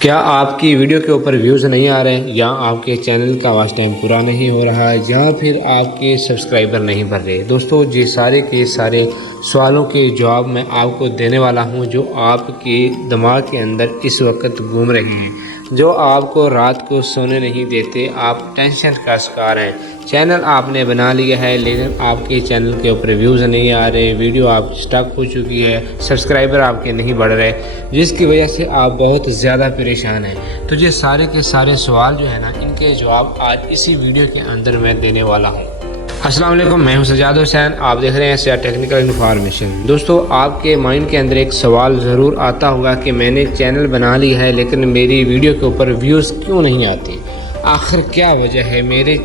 کیا آپ کی ویڈیو کے اوپر ویوز نہیں آ رہے ہیں، یا آپ کے چینل کا واچ ٹائم پورا نہیں ہو رہا ہے، یا پھر آپ کے سبسکرائبر نہیں بڑھ رہے؟ دوستو، یہ سارے کے سارے سوالوں کے جواب میں آپ کو دینے والا ہوں، جو آپ کے دماغ کے اندر اس وقت گھوم رہے ہیں، جو آپ کو رات کو سونے نہیں دیتے۔ آپ ٹینشن کا شکار ہیں۔ چینل آپ نے بنا لیا ہے، لیکن آپ کے چینل کے اوپر ویوز نہیں آ رہے، ویڈیو آپ کی سٹک ہو چکی ہے، سبسکرائبر آپ کے نہیں بڑھ رہے، جس کی وجہ سے آپ بہت زیادہ پریشان ہیں۔ تو یہ سارے کے سارے سوال جو ہے نا، ان کے جواب آج اسی ویڈیو کے اندر میں دینے والا ہوں۔ السلام علیکم، میں ہوں سجاد حسین، آپ دیکھ رہے ہیں سیاہ ٹیکنیکل انفارمیشن۔ دوستو، آپ کے مائنڈ کے اندر ایک سوال ضرور آتا ہوگا کہ میں نے چینل بنا لی ہے، لیکن میری ویڈیو کے اوپر ویوز کیوں نہیں آتی؟ آخر کیا وجہ ہے؟ میرے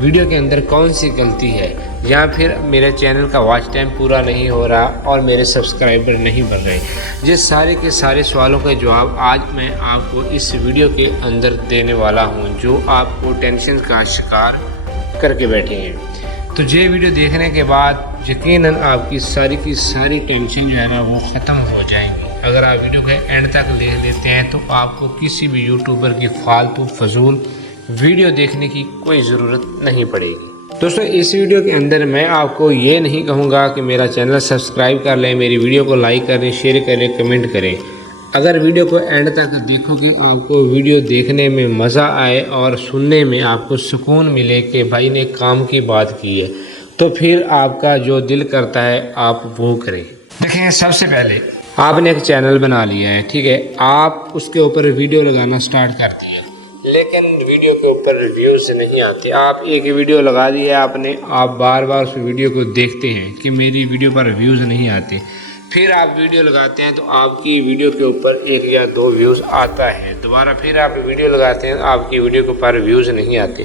ویڈیو کے اندر کون سی غلطی ہے؟ یا پھر میرے چینل کا واچ ٹائم پورا نہیں ہو رہا اور میرے سبسکرائبر نہیں بڑھ رہے؟ یہ سارے کے سارے سوالوں کا جواب آج میں آپ کو اس ویڈیو کے اندر دینے والا ہوں، جو آپ کو ٹینشن کا شکار کر کے بیٹھے ہیں۔ تو یہ ویڈیو دیکھنے کے بعد یقیناً آپ کی ساری ٹینشن جو ہے نا، وہ ختم ہو جائیں گی۔ اگر آپ ویڈیو کے اینڈ تک دیکھ لیتے ہیں تو آپ کو کسی بھی یوٹیوبر کی فالتو فضول ویڈیو دیکھنے کی کوئی ضرورت نہیں پڑے گی۔ دوستو، اس ویڈیو کے اندر میں آپ کو یہ نہیں کہوں گا کہ میرا چینل سبسکرائب کر لیں، میری ویڈیو کو لائک کریں، شیئر کریں، کمنٹ کریں۔ اگر ویڈیو کو اینڈ تک دیکھو گے، آپ کو ویڈیو دیکھنے میں مزہ آئے اور سننے میں آپ کو سکون ملے کہ بھائی نے کام کی بات کی ہے، تو پھر آپ کا جو دل کرتا ہے آپ وہ کریں۔ دیکھیں، سب سے پہلے آپ نے ایک چینل بنا لیا ہے، ٹھیک ہے، آپ اس کے اوپر ویڈیو لگانا سٹارٹ کر دیا، لیکن ویڈیو کے اوپر ویوز نہیں آتے۔ آپ ایک ویڈیو لگا دی ہے آپ نے، آپ بار بار اس ویڈیو کو دیکھتے ہیں کہ میری ویڈیو پر ویوز نہیں آتے، پھر آپ ویڈیو لگاتے ہیں تو آپ کی ویڈیو کے اوپر 1 یا 2 ویوز آتا ہے، دوبارہ پھر آپ ویڈیو لگاتے ہیں، آپ کی ویڈیو کے اوپر ویوز نہیں آتے،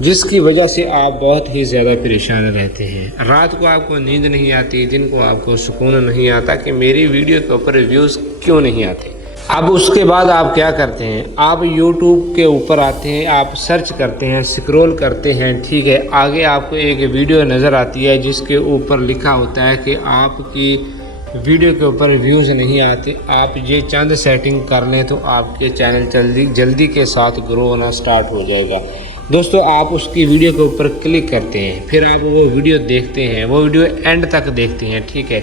جس کی وجہ سے آپ بہت ہی زیادہ پریشان رہتے ہیں۔ رات کو آپ کو نیند نہیں آتی، دن کو آپ کو سکون نہیں آتا کہ میری ویڈیو کے اوپر ویوز کیوں نہیں آتے۔ اب اس کے بعد آپ کیا کرتے ہیں؟ آپ یوٹیوب کے اوپر آتے ہیں، آپ سرچ کرتے ہیں، سکرول کرتے ہیں، ٹھیک ہے، آگے آپ کو ایک ویڈیو نظر آتی ہے جس کے اوپر لکھا ہوتا ہے کہ آپ کی ویڈیو کے اوپر ویوز نہیں آتے، آپ یہ چند سیٹنگ کر لیں تو آپ کے چینل جلدی کے ساتھ گرو ہونا سٹارٹ ہو جائے گا۔ دوستو، آپ اس کی ویڈیو کے اوپر کلک کرتے ہیں، پھر آپ وہ ویڈیو دیکھتے ہیں، وہ ویڈیو اینڈ تک دیکھتے ہیں، ٹھیک ہے۔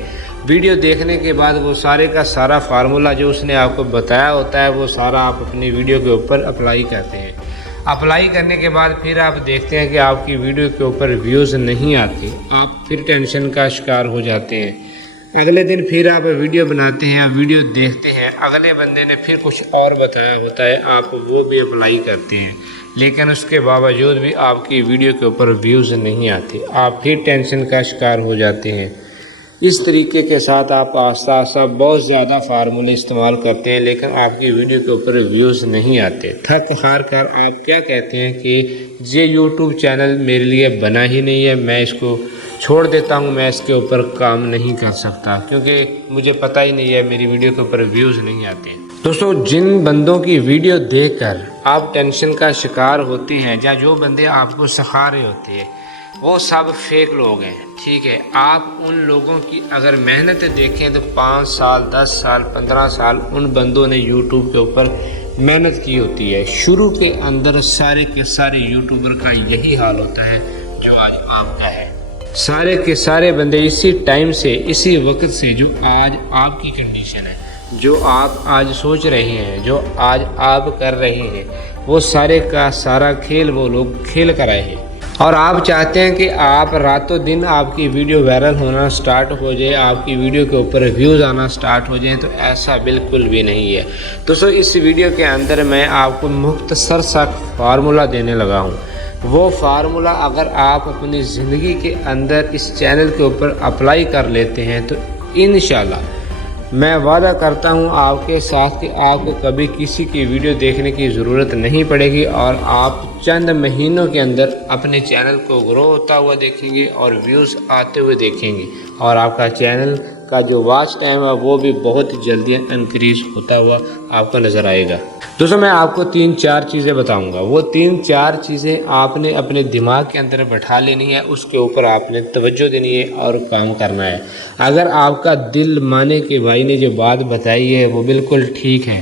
ویڈیو دیکھنے کے بعد وہ سارے کا سارا فارمولہ جو اس نے آپ کو بتایا ہوتا ہے، وہ سارا آپ اپنی ویڈیو کے اوپر اپلائی کرتے ہیں۔ اپلائی کرنے کے بعد پھر آپ دیکھتے ہیں کہ آپ کی ویڈیو کے اوپر ویوز نہیں آتے، آپ پھر ٹینشن کا شکار ہو جاتے ہیں۔ اگلے دن پھر آپ ویڈیو بناتے ہیں، ویڈیو دیکھتے ہیں، اگلے بندے نے پھر کچھ اور بتایا ہوتا ہے، آپ وہ بھی اپلائی کرتے ہیں، لیکن اس کے باوجود بھی آپ کی ویڈیو کے اوپر ویوز نہیں آتے، آپ پھر ٹینشن کا شکار ہو جاتے ہیں۔ اس طریقے کے ساتھ آپ آہستہ آہستہ بہت زیادہ فارمولے استعمال کرتے ہیں، لیکن آپ کی ویڈیو کے اوپر ویوز نہیں آتے۔ تھک ہار کر آپ کیا کہتے ہیں کہ یہ یوٹیوب چینل میرے لیے بنا ہی نہیں ہے، میں اس کو چھوڑ دیتا ہوں، میں اس کے اوپر کام نہیں کر سکتا، کیونکہ مجھے پتہ ہی نہیں ہے، میری ویڈیو کے اوپر ویوز نہیں آتے۔ دوستو، جن بندوں کی ویڈیو دیکھ کر آپ ٹینشن کا شکار ہوتے ہیں، یا جو بندے آپ کو سکھا رہے ہوتے ہیں، وہ سب فیک لوگ ہیں، ٹھیک ہے۔ آپ ان لوگوں کی اگر محنت دیکھیں تو 5 سال، 10 سال، 15 سال ان بندوں نے یوٹیوب کے اوپر محنت کی ہوتی ہے۔ شروع کے اندر سارے کے سارے یوٹیوبر کا یہی حال ہوتا ہے جو آج آپ کا ہے۔ سارے کے سارے بندے اسی ٹائم سے، اسی وقت سے، جو آج آپ کی کنڈیشن ہے، جو آپ آج سوچ رہے ہیں، جو آج آپ کر رہے ہیں، وہ سارے کا سارا کھیل وہ لوگ کھیل کر آئے ہیں۔ اور آپ چاہتے ہیں کہ آپ راتوں دن آپ کی ویڈیو وائرل ہونا سٹارٹ ہو جائے، آپ کی ویڈیو کے اوپر ویوز آنا سٹارٹ ہو جائیں، تو ایسا بالکل بھی نہیں ہے۔ دوستو، اس ویڈیو کے اندر میں آپ کو مختصر سا فارمولہ دینے لگا ہوں۔ وہ فارمولہ اگر آپ اپنی زندگی کے اندر اس چینل کے اوپر اپلائی کر لیتے ہیں تو انشاءاللہ میں وعدہ کرتا ہوں آپ کے ساتھ کہ آپ کو کبھی کسی کی ویڈیو دیکھنے کی ضرورت نہیں پڑے گی، اور آپ چند مہینوں کے اندر اپنے چینل کو گرو ہوتا ہوا دیکھیں گے اور ویوز آتے ہوئے دیکھیں گے، اور آپ کا چینل کا جو واچ ٹائم ہے وہ بھی بہت جلدی انکریز ہوتا ہوا آپ کو نظر آئے گا۔ دوستوں، میں آپ کو 3-4 چیزیں بتاؤں گا، وہ 3-4 چیزیں آپ نے اپنے دماغ کے اندر بٹھا لینی ہے، اس کے اوپر آپ نے توجہ دینی ہے اور کام کرنا ہے۔ اگر آپ کا دل مانے کہ بھائی نے جو بات بتائی ہے وہ بالکل ٹھیک ہے،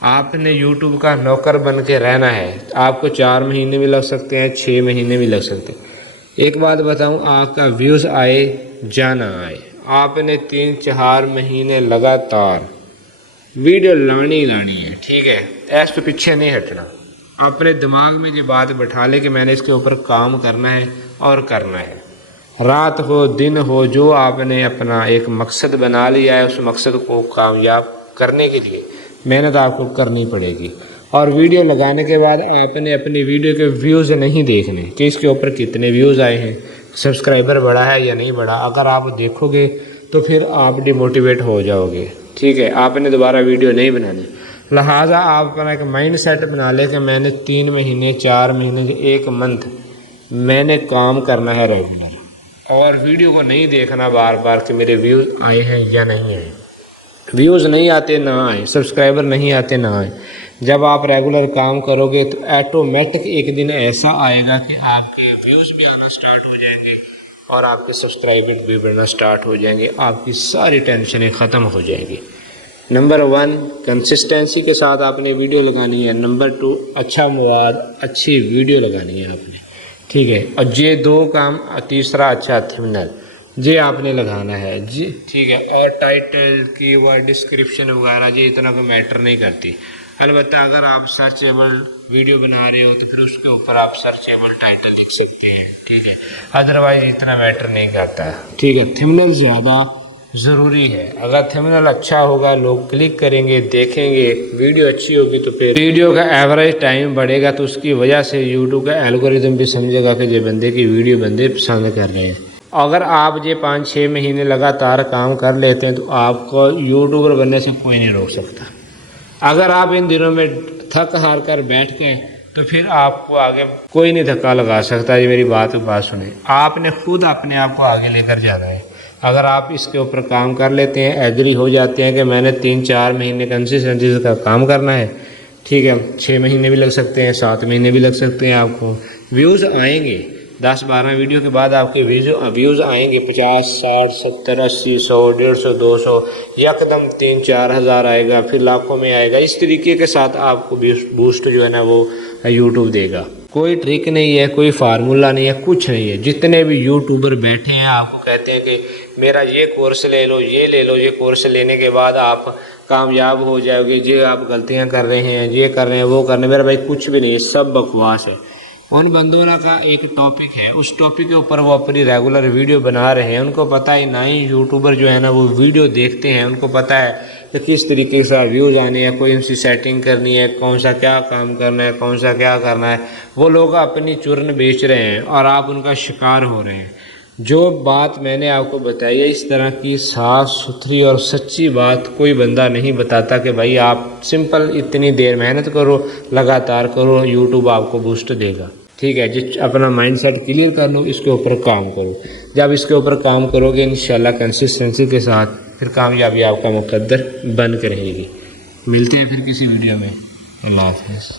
آپ نے یوٹیوب کا نوکر بن کے رہنا ہے، آپ کو 4 مہینے بھی لگ سکتے ہیں، 6 مہینے بھی لگ سکتے ہیں۔ ایک بات بتاؤں، آپ کا ویوز آئے یا نہ آئے، آپ نے 3-4 مہینے لگاتار ویڈیو لانی ہے، ٹھیک ہے، ایس پہ پیچھے نہیں ہٹنا۔ اپنے دماغ میں یہ بات بٹھا لے کہ میں نے اس کے اوپر کام کرنا ہے اور کرنا ہے، رات ہو دن ہو، جو آپ نے اپنا ایک مقصد بنا لیا ہے، اس مقصد کو کامیاب کرنے کے لیے محنت آپ کو کرنی پڑے گی۔ اور ویڈیو لگانے کے بعد آپ نے اپنی ویڈیو کے ویوز نہیں دیکھنے کہ اس کے اوپر کتنے ویوز آئے ہیں، سبسکرائبر بڑھا ہے یا نہیں بڑھا۔ اگر آپ دیکھو گے تو پھر آپ ڈی موٹیویٹ ہو جاؤ گے، ٹھیک ہے، آپ نے دوبارہ ویڈیو نہیں بنانی۔ لہٰذا آپ اپنا ایک مائنڈ سیٹ بنا لے کہ میں نے 3 مہینے 4 مہینے 1 منتھ میں نے کام کرنا ہے ریگولر، اور ویڈیو کو نہیں دیکھنا بار بار کہ میرے ویوز آئے ہیں یا نہیں آئے۔ ویوز نہیں آتے نہ آئیں، سبسکرائبر نہیں آتے نہ آئیں، جب آپ ریگولر کام کرو گے تو ایٹومیٹک ایک دن ایسا آئے گا کہ آپ کے ویوز بھی آنا سٹارٹ ہو جائیں گے اور آپ کے سبسکرائبر بھی بڑھنا سٹارٹ ہو جائیں گے، آپ کی ساری ٹینشنیں ختم ہو جائیں گی۔ نمبر 1 کنسسٹنسی کے ساتھ آپ نے ویڈیو لگانی ہے۔ نمبر 2 اچھا مواد، اچھی ویڈیو لگانی ہے آپ نے، ٹھیک ہے، اور یہ 2 کام۔ تیسرا اچھا تھمبنیل جی آپ نے لگانا ہے جی، ٹھیک ہے، اور ٹائٹل کی ورڈ ڈسکرپشن وغیرہ یہ اتنا کوئی میٹر نہیں کرتی۔ البتہ اگر آپ سرچیبل ویڈیو بنا رہے ہو تو پھر اس کے اوپر آپ سرچیبل ٹائٹل لکھ سکتے ہیں، ٹھیک ہے، ادروائز اتنا میٹر نہیں کرتا ہے، ٹھیک ہے۔ تھمبنیل زیادہ ضروری ہے، اگر تھمبنیل اچھا ہوگا لوگ کلک کریں گے، دیکھیں گے، ویڈیو اچھی ہوگی تو پھر ویڈیو کا ایوریج ٹائم بڑھے گا، تو اس کی وجہ سے یوٹیوب کا الگورتھم بھی سمجھے گا کہ یہ بندے کی ویڈیو بندے پسند کر رہے ہیں۔ اگر آپ یہ 5-6 مہینے لگاتار کام کر لیتے ہیں تو آپ کو یوٹیوبر بننے سے کوئی نہیں روک سکتا۔ اگر آپ ان دنوں میں تھک ہار کر بیٹھ گئے تو پھر آپ کو آگے کوئی نہیں دھکا لگا سکتا۔ یہ میری بات سنیں، آپ نے خود اپنے آپ کو آگے لے کر جانا ہے۔ اگر آپ اس کے اوپر کام کر لیتے ہیں، ایگری ہو جاتے ہیں کہ میں نے 3-4 مہینے کنسسٹنسی کا کام کرنا ہے، ٹھیک ہے، 6 مہینے بھی لگ سکتے ہیں، 7 مہینے بھی لگ سکتے ہیں، آپ کو ویوز آئیں گے۔ 10-12 ویڈیو کے بعد آپ کے ویوز آئیں گے 50 60 70 80 100 150 200، یکدم 3-4 ہزار آئے گا، پھر لاکھوں میں آئے گا۔ اس طریقے کے ساتھ آپ کو بوسٹ جو ہے نا وہ یوٹیوب دے گا۔ کوئی ٹرک نہیں ہے، کوئی فارمولہ نہیں ہے، کچھ نہیں ہے۔ جتنے بھی یوٹیوبر بیٹھے ہیں آپ کو کہتے ہیں کہ میرا یہ کورس لے لو، یہ لے لو، یہ کورس لینے کے بعد آپ کامیاب ہو جاؤ گے، یہ آپ غلطیاں کر رہے ہیں، یہ کر رہے ہیں، وہ کر رہے ہیں، میرا بھائی کچھ بھی نہیں ہے، سب بکواس ہے۔ ان بندوں کا ایک ٹاپک ہے، اس ٹاپک کے اوپر وہ اپنی ریگولر ویڈیو بنا رہے ہیں، ان کو پتہ ہے نہ ہی یوٹیوبر جو ہے نا وہ ویڈیو دیکھتے ہیں، ان کو پتہ ہے کہ کس طریقے سے ویوز آنے ہیں، کوئی ان سے سیٹنگ کرنی ہے، کون سا کیا کام کرنا ہے، کون سا کیا کرنا ہے۔ وہ لوگ اپنی چرن بیچ رہے ہیں اور آپ ان کا شکار ہو رہے ہیں۔ جو بات میں نے آپ کو بتائی ہے، اس طرح کی صاف ستھری اور سچی بات کوئی بندہ نہیں بتاتا کہ بھائی آپ سمپل اتنی دیر محنت کرو، لگاتار کرو، یوٹیوب آپ کو بوسٹ دے گا، ٹھیک ہے جی۔ اپنا مائنڈ سیٹ کلیئر کر لو، اس کے اوپر کام کرو۔ جب اس کے اوپر کام کرو گے انشاءاللہ کنسسٹنسی کے ساتھ، پھر کامیابی آپ کا مقدر بن کے رہے گی۔ ملتے ہیں پھر کسی ویڈیو میں۔ اللہ حافظ۔